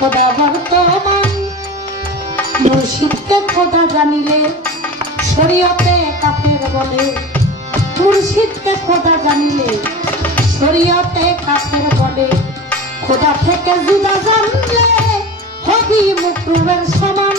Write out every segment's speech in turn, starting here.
খোদা বর্তমান। মুর্শিদকে খোদা জানিলে, শরীয়তে কাফের বলে। মুর্শিদকে খোদা জানিলে, শরীয়তে কাফের বলে। খোদা থেকে জুদা জানলে, হবি মুকরুমের সমান।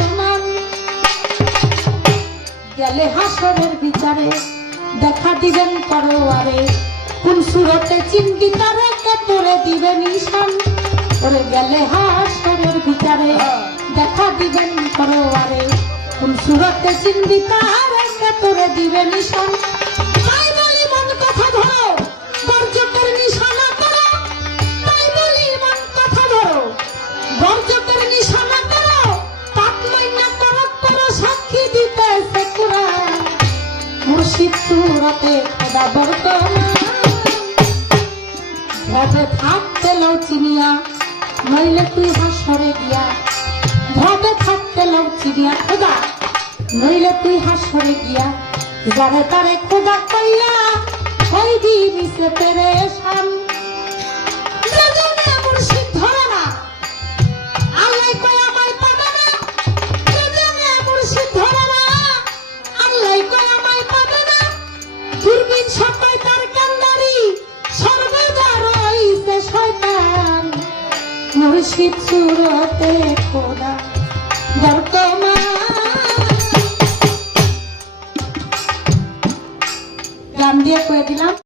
গেলে হাসরের বিচারে। দেখা দিবেন পরোয়ারে। কোন সুরতে চিন্তিত রেখে তোরে দিবেন নিশান। ওরে গেলে হাসরের বিচারে। দেখা দিবেন পরোয়ারে। কোন সুরতে চিন্তিত রেখে তোরে দিবেন নিশান। সুরতে খোদা বর্তমান ভবে থাকতে লও চিনিয়া, নইলে তুই হাসরে গিয়া। ভবে থাকতে লও চিনিয়া, খোদা। নইলে তুই হাসরে গিয়া। যারে তারে খোদা কইয়া হইবি মিশে পেরে শান মুর্শিদ সুরতে খোদা বর্তমান গান দিয়ে কয়ে দিলাম।